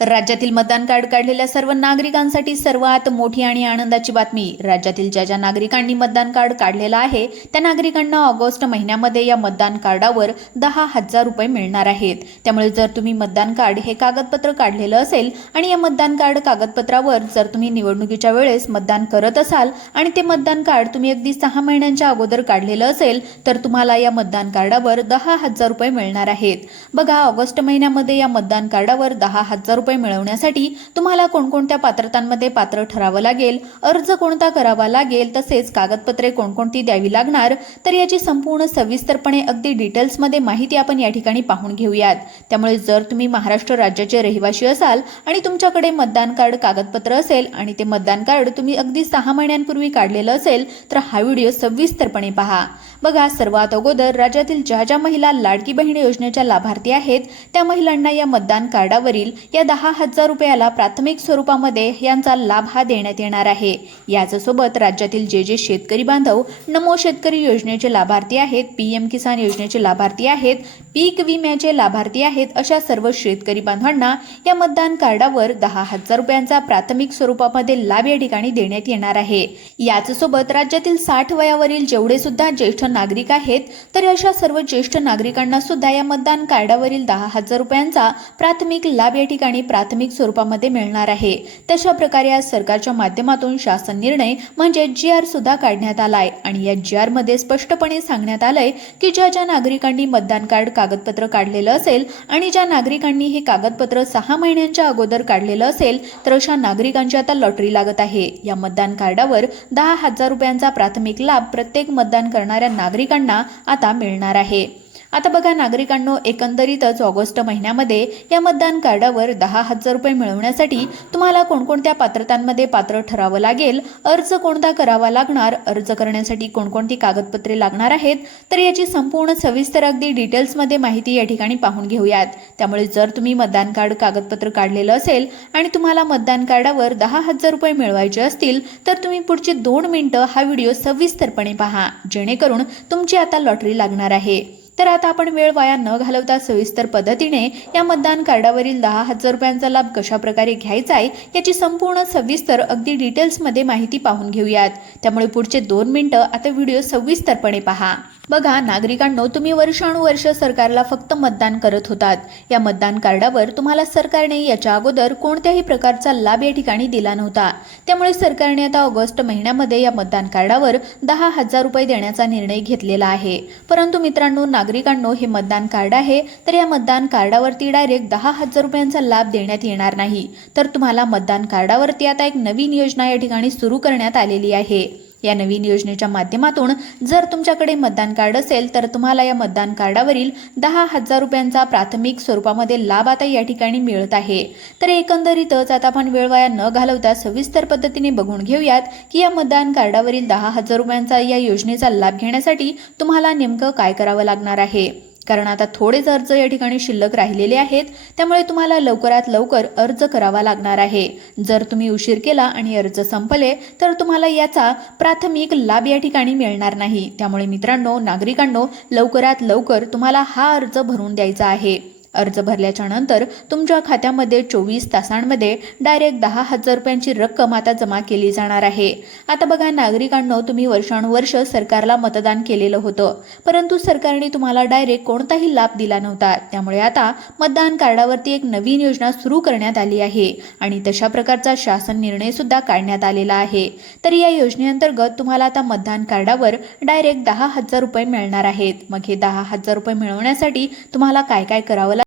राज्यातील मतदान कार्ड काढलेल्या सर्व नागरिकांसाठी सर्वात मोठी आणि आनंदाची बातमी. राज्यातील ज्या नागरिकांनी मतदान कार्ड काढलेलं आहे त्या नागरिकांना ऑगस्ट महिन्यामध्ये या मतदान कार्डावर 10,000 रुपये मिळणार आहेत. त्यामुळे जर तुम्ही मतदान कार्ड हे कागदपत्र काढलेलं असेल आणि या मतदान कार्ड कागदपत्रावर जर तुम्ही निवडणुकीच्या वेळेस मतदान करत असाल आणि ते मतदान कार्ड तुम्ही अगदी 6 महिन्यांच्या अगोदर काढलेलं असेल तर तुम्हाला या मतदान कार्डावर 10,000 रुपये मिळणार आहेत. बघा, ऑगस्ट महिन्यामध्ये या मतदान कार्डावर 10,000 रुपये मिळवण्यासाठी तुम्हाला कोणकोणत्या पात्रतांमध्ये पात्र ठरावं लागेल, अर्ज कोणता करावा लागेल, तसेच कागदपत्रे कोणकोणती द्यावी लागणार, तर याची संपूर्ण सविस्तरपणे अगदी डिटेल्समध्ये माहिती आपण या ठिकाणी पाहून घेऊयात. त्यामुळे जर तुम्ही महाराष्ट्र राज्याचे रहिवासी असाल आणि तुमच्याकडे मतदान कार्ड कागदपत्र असेल आणि ते मतदान कार्ड तुम्ही अगदी 6 महिन्यांपूर्वी काढलेलं असेल तर हा व्हिडिओ सविस्तरपणे पहा. बघा, सर्वात अगोदर राज्यातील ज्या महिला लाडकी बहीण योजनेच्या लाभार्थी आहेत त्या महिलांना या मतदान कार्डावरील या 10,000 रुपयाला प्राथमिक स्वरूपामध्ये यांचा लाभ हा देण्यात येणार आहे. याचसोबत राज्यातील जे शेतकरी बांधव नमो शेतकरी योजनेचे लाभार्थी आहेत, PM किसान योजनेचे लाभार्थी आहेत, पीक विम्याचे लाभार्थी आहेत, अशा सर्व शेतकरी बांधवांना या मतदान कार्डावर 10,000 रुपयांचा प्राथमिक स्वरूपामध्ये लाभ या ठिकाणी देण्यात येणार आहे. याचसोबत राज्यातील 60 वयावरील जेवढे सुद्धा ज्येष्ठ नागरिक आहेत तर अशा सर्व ज्येष्ठ नागरिकांना सुद्धा या मतदान कार्डावरील 10,000 रुपयांचा प्राथमिक लाभ या ठिकाणी प्राथमिक स्वरूपामध्ये मिळणार आहे. तशा प्रकारे आज सरकारच्या माध्यमातून शासन निर्णय म्हणजे GR सुद्धा काढण्यात आलाय आणि या GR मध्ये स्पष्टपणे सांगण्यात आलंय की ज्या नागरिकांनी मतदान कार्ड कागदपत्र काढलेलं असेल आणि ज्या नागरिकांनी हे कागदपत्र 6 महिन्यांच्या अगोदर काढलेलं असेल तर अशा नागरिकांची आता लॉटरी लागत आहे. या मतदान कार्डावर 10,000 रुपयांचा प्राथमिक लाभ प्रत्येक मतदान करणाऱ्या नागरिकांना आता मिळणार आहे. आता बघा नागरिकांनो, एकंदरीतच ऑगस्ट महिन्यामध्ये या मतदान कार्डावर 10,000 रुपये मिळवण्यासाठी तुम्हाला कोणकोणत्या पात्रतांमध्ये पात्र ठरावं लागेल, अर्ज कोणता करावा लागणार, अर्ज करण्यासाठी कोणकोणती कागदपत्रे लागणार आहेत, तर याची संपूर्ण सविस्तर अगदी डिटेल्समध्ये माहिती या ठिकाणी पाहून घेऊयात. त्यामुळे जर तुम्ही मतदान कार्ड कागदपत्र काढलेलं असेल आणि तुम्हाला मतदान कार्डावर 10,000 रुपये मिळवायचे असतील तर तुम्ही पुढची 2 मिनिटं हा व्हिडिओ सविस्तरपणे पहा, जेणेकरून तुमची आता लॉटरी लागणार आहे. तर आता आपण वेळ वाया न घालवता सविस्तर पद्धतीने या मतदान कार्डावरील 10,000 रुपयांचा लाभ कशा प्रकारे घ्यायचा आहे याची संपूर्ण सविस्तर अगदी डिटेल्समध्ये माहिती पाहून घेऊयात. त्यामुळे पुढचे 2 मिनिटं आता व्हिडिओ सविस्तरपणे पहा. बघा नागरिकांनो, तुम्ही वर्षानुवर्ष सरकारला फक्त मतदान करत होतात. या मतदान कार्डावर तुम्हाला सरकारने याच्या अगोदर कोणत्याही प्रकारचा लाभ या ठिकाणी दिला नव्हता. त्यामुळे सरकारने आता ऑगस्ट महिन्यामध्ये या मतदान कार्डावर 10,000 रुपये देण्याचा निर्णय घेतलेला आहे. परंतु मित्रांनो, नागरिकांनो, हे मतदान कार्ड आहे तर या मतदान कार्डावरती डायरेक्ट 10,000 रुपयांचा लाभ देण्यात येणार नाही. तर तुम्हाला मतदान कार्डावरती आता एक नवीन योजना या ठिकाणी सुरू करण्यात आलेली आहे. या नवीन योजनेच्या माध्यमातून जर तुमच्याकडे मतदान कार्ड असेल तर तुम्हाला या मतदान कार्डावरील 10,000 रुपयांचा प्राथमिक स्वरूपामध्ये लाभ आता या ठिकाणी मिळत आहे. तर एकंदरीतच आता आपण वेळ वाया न घालवता सविस्तर पद्धतीने बघून घेऊयात की या मतदान कार्डावरील 10,000 रुपयांचा या योजनेचा लाभ घेण्यासाठी तुम्हाला नेमकं काय करावं लागणार आहे. कारण आता थोडेच अर्ज या ठिकाणी शिल्लक राहिलेले आहेत. त्यामुळे तुम्हाला लवकरात लवकर अर्ज करावा लागणार आहे. जर तुम्ही उशीर केला आणि अर्ज संपले तर तुम्हाला याचा प्राथमिक लाभ या ठिकाणी मिळणार नाही. त्यामुळे मित्रांनो, नागरिकांनो, लवकरात लवकर तुम्हाला हा अर्ज भरून द्यायचा आहे. अर्ज भरल्याच्या नंतर तुमच्या खात्यामध्ये 24 तासांमध्ये डायरेक्ट 10,000 रुपयांची रक्कम आता जमा केली जाणार आहे. आता बघा नागरिकांनो, तुम्ही वर्षानुवर्ष सरकारला मतदान केलेलं होतं, परंतु सरकारने तुम्हाला डायरेक्ट कोणताही लाभ दिला नव्हता. त्यामुळे आता मतदान कार्डावरती एक नवीन योजना सुरू करण्यात आली आहे आणि तशा प्रकारचा शासन निर्णय सुद्धा काढण्यात आलेला आहे. तर या योजनेअंतर्गत तुम्हाला आता मतदान कार्डावर डायरेक्ट 10,000 रुपये मिळणार आहेत. मग हे 10,000 रुपये मिळवण्यासाठी तुम्हाला काय काय करावं लागणार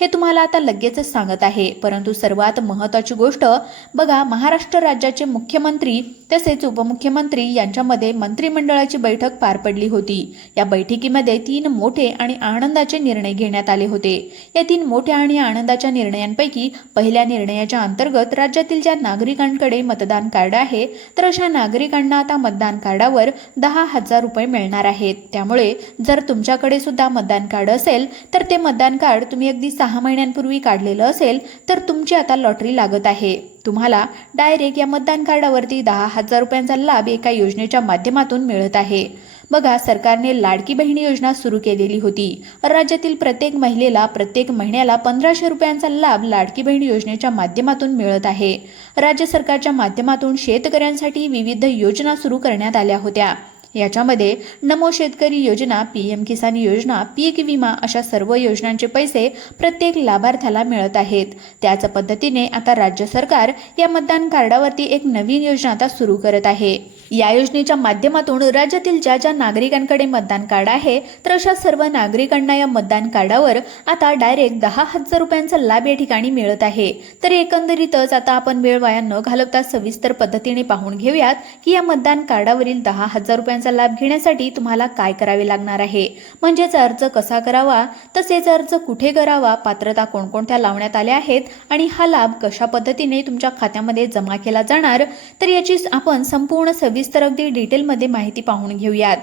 हे तुम्हाला आता लगेचच सांगत आहे. परंतु सर्वात महत्त्वाची गोष्ट बघा, महाराष्ट्र राज्याचे मुख्यमंत्री तसेच उपमुख्यमंत्री यांच्यामध्ये मंत्रिमंडळाची बैठक पार पडली होती. या बैठकीमध्ये 3 मोठे आणि आनंदाचे निर्णय घेण्यात आले होते. या 3 मोठ्या आणि आनंदाच्या निर्णयांपैकी पहिल्या निर्णयाच्या अंतर्गत राज्यातील ज्या नागरिकांकडे मतदान कार्ड आहे तर अशा नागरिकांना आता मतदान कार्डावर 10,000 रुपये मिळणार आहेत. त्यामुळे जर तुमच्याकडे सुद्धा मतदान कार्ड असेल तर ते मतदान कार्ड तुम्ही अगदी 6 महिन्यांपूर्वी काढलेलं असेल तर तुमची आता लॉटरी लागत आहे. तुम्हाला डायरेक्ट या मतदान कार्डावरती 10,000 रुपयांचा लाभ एका योजनेच्या माध्यमातून मिळत आहे. बघा, सरकारने लाडकी बहीण योजना सुरू केलेली होती. राज्यातील प्रत्येक महिलेला प्रत्येक महिन्याला 1500 रुपयांचा लाभ लाडकी बहीण योजनेच्या माध्यमातून मिळत आहे. राज्य सरकारच्या माध्यमातून शेतकऱ्यांसाठी विविध योजना सुरू करण्यात आल्या होत्या. याच्यामध्ये नमो शेतकरी योजना, PM किसान योजना, पीक विमा अशा सर्व योजनांचे पैसे प्रत्येक लाभार्थ्याला मिळत आहेत. त्याच पद्धतीने आता राज्य सरकार या मतदान कार्डावरती एक नवीन योजना आता सुरू करत आहे. या योजनेच्या माध्यमातून राज्यातील ज्या नागरिकांकडे मतदान कार्ड आहे तर अशा सर्व नागरिकांना या मतदान कार्डावर आता डायरेक्ट 10,000 रुपयांचा लाभ या ठिकाणी मिळत आहे. तर एकंदरीतच आता आपण वेळ वाया न घालवता सविस्तर पद्धतीने पाहून घेऊयात की या मतदान कार्डावरील 10,000 रुपयांचा लाभ घेण्यासाठी तुम्हाला काय करावे लागणार आहे, म्हणजेच अर्ज कसा करावा, तसेच अर्ज कुठे करावा, पात्रता कोणकोणत्या लावण्यात आल्या आहेत आणि हा लाभ कशा पद्धतीने तुमच्या खात्यामध्ये जमा केला जाणार, तर याची आपण संपूर्ण सविस्तर अगदी डिटेलमध्ये माहिती पाहून घेऊयात.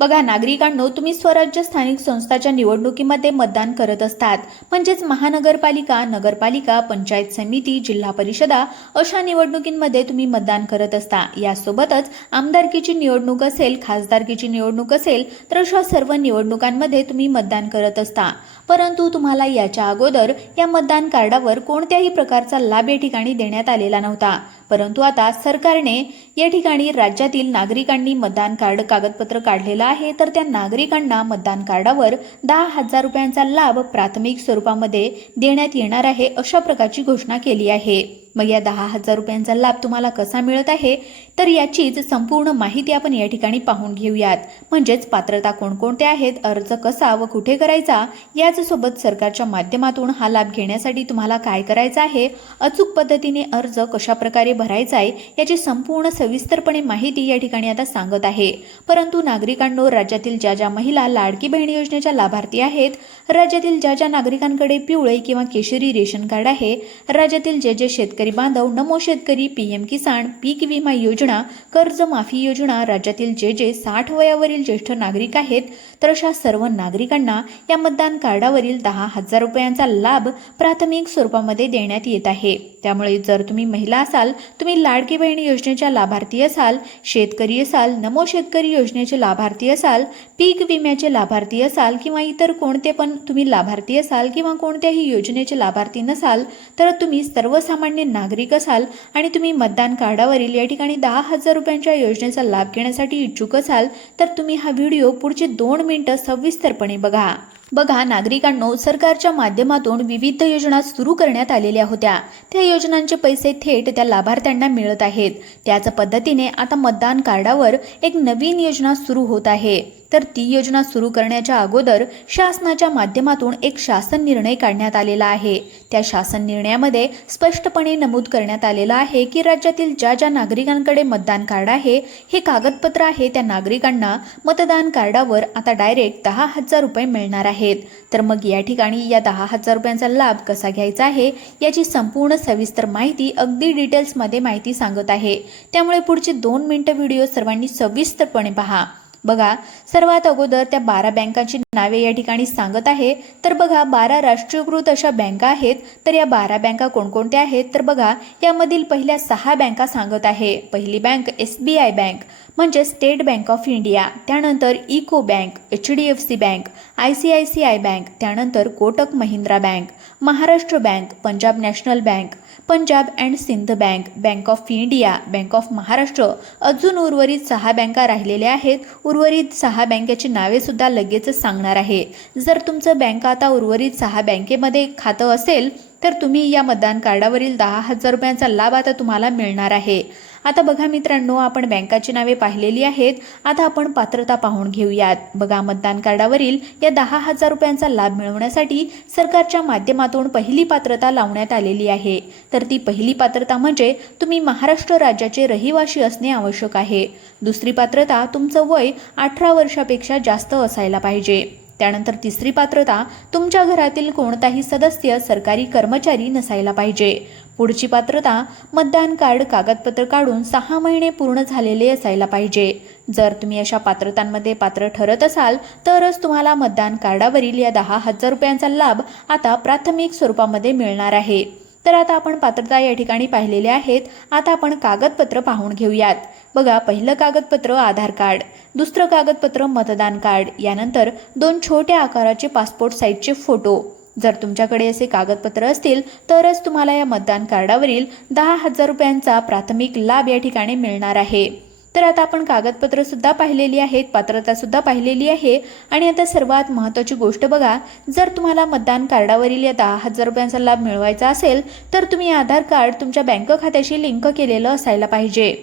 बघा नागरिकांनो, तुम्ही स्वराज्य स्थानिक संस्थाच्या निवडणुकीमध्ये मतदान करत असतात, म्हणजेच महानगरपालिका, नगरपालिका, पंचायत समिती, जिल्हा परिषदा अशा निवडणुकींमध्ये तुम्ही मतदान करत असता. यासोबतच आमदारकीची निवडणूक असेल, खासदारकीची निवडणूक असेल तर अशा सर्व निवडणुकांमध्ये तुम्ही मतदान करत असता. परंतु तुम्हाला याच्या अगोदर या मतदान कार्डावर कोणत्याही प्रकारचा लाभ या ठिकाणी देण्यात आलेला नव्हता. परंतु आता सरकारने या ठिकाणी राज्यातील नागरिकांनी मतदान कार्ड कागदपत्र काढलेलं आहे, तर त्या नागरिकांना मतदान कार्डावर 10,000 रुपयांचा लाभ प्राथमिक स्वरूपामध्ये देण्यात येणार आहे, अशा प्रकारची घोषणा केली आहे. मग या 10,000 रुपयांचा लाभ तुम्हाला कसा मिळत आहे तर याचीच संपूर्ण माहिती आपण या ठिकाणी पाहून घेऊयात. म्हणजेच पात्रता कोणकोणत्या आहेत, अर्ज कसा व कुठे करायचा, याचसोबत सरकारच्या माध्यमातून हा लाभ घेण्यासाठी तुम्हाला काय करायचं आहे, अचूक पद्धतीने अर्ज कशा प्रकारे भरायचा आहे याची संपूर्ण सविस्तरपणे माहिती या ठिकाणी आता सांगत आहे. परंतु नागरिकांनो, राज्यातील ज्या महिला लाडकी बहीण योजनेच्या लाभार्थी आहेत, राज्यातील ज्या नागरिकांकडे पिवळे किंवा केशरी रेशन कार्ड आहे, राज्यातील जे शेतकरी बांधव नमो शेतकरी, PM किसान, पीक विमा योजना, कर्जमाफी योजना, राज्यातील जे 60 वयावरील ज्येष्ठ नागरिक आहेत तर अशा सर्व नागरिकांना या मतदान कार्डावरील 10,000 रुपयांचा लाभ प्राथमिक स्वरूपामध्ये देण्यात येत आहे. त्यामुळे जर तुम्ही महिला असाल, तुम्ही लाडकी बहीण योजनेच्या लाभार्थी असाल, शेतकरी असाल, नमो शेतकरी योजनेचे लाभार्थी असाल, पीक विम्याचे लाभार्थी असाल किंवा इतर कोणते पण तुम्ही लाभार्थी असाल किंवा कोणत्याही योजनेचे लाभार्थी नसाल, तर तुम्ही सर्वसामान्य नागरिक असाल आणि तुम्ही मतदान कार्डावरील या ठिकाणी 10,000 रुपयांच्या योजनेचा लाभ घेण्यासाठी इच्छुक असाल, तर तुम्ही हा व्हिडिओ पुढचे 2 मिनिटं सविस्तरपणे बघा. बघा नागरिकांनो, सरकारच्या माध्यमातून विविध योजना सुरू करण्यात आलेल्या होत्या. त्या योजनांचे पैसे थेट त्या लाभार्थ्यांना मिळत आहेत. त्याच पद्धतीने आता मतदान कार्डावर एक नवीन योजना सुरू होत आहे. तर ती योजना सुरू करण्याच्या अगोदर शासनाच्या माध्यमातून एक शासन निर्णय काढण्यात आलेला आहे. त्या शासन निर्णयामध्ये स्पष्टपणे नमूद करण्यात आलेलं आहे की राज्यातील ज्या नागरिकांकडे मतदान कार्ड आहे, हे कागदपत्र आहे, त्या नागरिकांना मतदान कार्डावर आता डायरेक्ट 10,000 रुपये मिळणार आहेत. तर मग या ठिकाणी या 10,000 रुपयांचा लाभ कसा घ्यायचा आहे याची संपूर्ण सविस्तर माहिती अगदी डिटेल्समध्ये माहिती सांगत आहे. त्यामुळे पुढचे 2 मिनिटं व्हिडिओ सर्वांनी सविस्तरपणे पहा. बघा, सर्वात अगोदर त्या 12 बँकांची नावे या ठिकाणी सांगत आहे. तर बघा, 12 राष्ट्रीयकृत अशा बँका आहेत. तर या 12 बँका कोणकोणत्या आहेत तर बघा, यामधील पहिल्या 6 बँका सांगत आहे. पहिली बँक SBI बँक म्हणजे स्टेट बँक ऑफ इंडिया, त्यानंतर eco bank, HDFC bank, ICICI bank, त्यानंतर Kotak Mahindra Bank, Maharashtra Bank, Punjab National Bank, Punjab and Sindh Bank, Bank of India, Bank of Maharashtra. अजून उर्वरित 6 बँका राहिलेल्या आहेत. उर्वरित 6 बँकेची नावे सुद्धा लगेचच सांगणार आहे. जर तुमचं बँक आता उर्वरित 6 बँकेमध्ये खातं असेल तर तुम्ही या मतदान कार्डावरील 10,000 रुपयांचा लाभ आता तुम्हाला मिळणार आहे. आता बघा मित्रांनो, आपण बँकाची नावे पाहिलेली आहेत. आता आपण पात्रता पाहून घेऊयात. बघा, मतदान कार्डावरील या 10,000 रुपयांचा लाभ मिळवण्यासाठी सरकारच्या माध्यमातून पहिली पात्रता लावण्यात आलेली आहे. तर ती पहिली पात्रता म्हणजे तुम्ही महाराष्ट्र राज्याचे रहिवासी असणे आवश्यक आहे. दुसरी पात्रता, तुमचं वय 18 वर्षापेक्षा जास्त असायला पाहिजे. त्यानंतर तिसरी पात्रता, तुमच्या घरातील कोणताही सदस्य सरकारी कर्मचारी नसायला पाहिजे. पुढची पात्रता, मतदान कार्ड कागदपत्र काढून 6 महिने पूर्ण झालेले असायला पाहिजे. जर तुम्ही अशा पात्रतांमध्ये पात्र ठरत असाल तरच तुम्हाला मतदान कार्डावरील या 10,000 रुपयांचा लाभ आता प्राथमिक स्वरूपामध्ये मिळणार आहे. तर आता आपण पात्रता या ठिकाणी पाहिलेले आहेत. आता आपण कागदपत्र पाहून घेऊयात. बघा, पहिलं कागदपत्र आधार कार्ड, दुसरं कागदपत्र मतदान कार्ड, यानंतर 2 छोट्या आकाराचे पासपोर्ट साईजचे फोटो. जर तुमच्याकडे असे कागदपत्र असतील तरच तुम्हाला या मतदान कार्डावरील 10,000 रुपयांचा प्राथमिक लाभ या ठिकाणी मिळणार आहे. तर आता आपण कागदपत्र सुद्धा पाहिलेली आहेत, पात्रता सुद्धा पाहिलेली आहे. आणि आता सर्वात महत्त्वाची गोष्ट बघा, जर तुम्हाला मतदान कार्डावरील या 10,000 रुपयांचा लाभ मिळवायचा असेल तर तुम्ही आधार कार्ड तुमच्या बँक खात्याशी लिंक केलेलं असायला पाहिजे.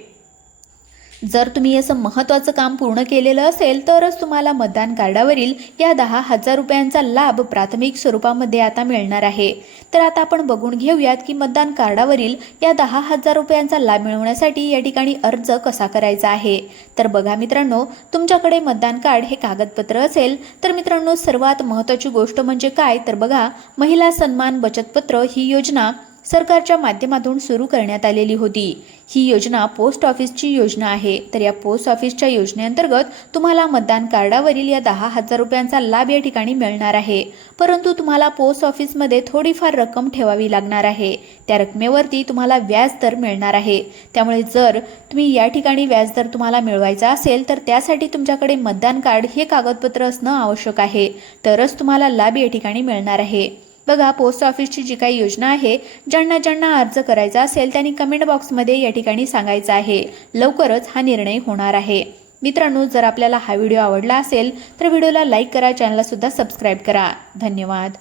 जर तुम्ही असं महत्त्वाचं काम पूर्ण केलेलं असेल तरच तुम्हाला मतदान कार्डावरील या 10,000 रुपयांचा लाभ प्राथमिक स्वरूपामध्ये आता मिळणार आहे. तर आता आपण बघून घेऊयात की मतदान कार्डावरील या 10,000 रुपयांचा लाभ मिळवण्यासाठी या ठिकाणी अर्ज कसा करायचा आहे. तर बघा मित्रांनो, तुमच्याकडे मतदान कार्ड हे कागदपत्र असेल तर मित्रांनो, सर्वात महत्त्वाची गोष्ट म्हणजे काय तर बघा, महिला सन्मान बचत पत्र ही योजना सरकारच्या माध्यमातून सुरू करण्यात आलेली होती. ही योजना पोस्ट ऑफिसची योजना आहे. तर या पोस्ट ऑफिसच्या योजनेअंतर्गत तुम्हाला मतदान कार्डावरील या 10,000 रुपयांचा लाभ या ठिकाणी मिळणार आहे. परंतु तुम्हाला पोस्ट ऑफिसमध्ये थोडीफार रक्कम ठेवावी लागणार आहे. त्या रकमेवरती तुम्हाला व्याजदर मिळणार आहे. त्यामुळे जर तुम्ही या ठिकाणी व्याजदर तुम्हाला मिळवायचा असेल तर त्यासाठी तुमच्याकडे मतदान कार्ड हे कागदपत्र असणं आवश्यक आहे. तरच तुम्हाला लाभ या ठिकाणी मिळणार आहे. बघा, पोस्ट ऑफिसची जी काही योजना आहे, ज्यांना अर्ज करायचा असेल त्यांनी कमेंट बॉक्समध्ये या ठिकाणी सांगायचं आहे. लवकरच हा निर्णय होणार आहे. मित्रांनो, जर आपल्याला हा व्हिडिओ आवडला असेल तर व्हिडिओला लाईक करा, चॅनलला सुद्धा सबस्क्राईब करा. धन्यवाद.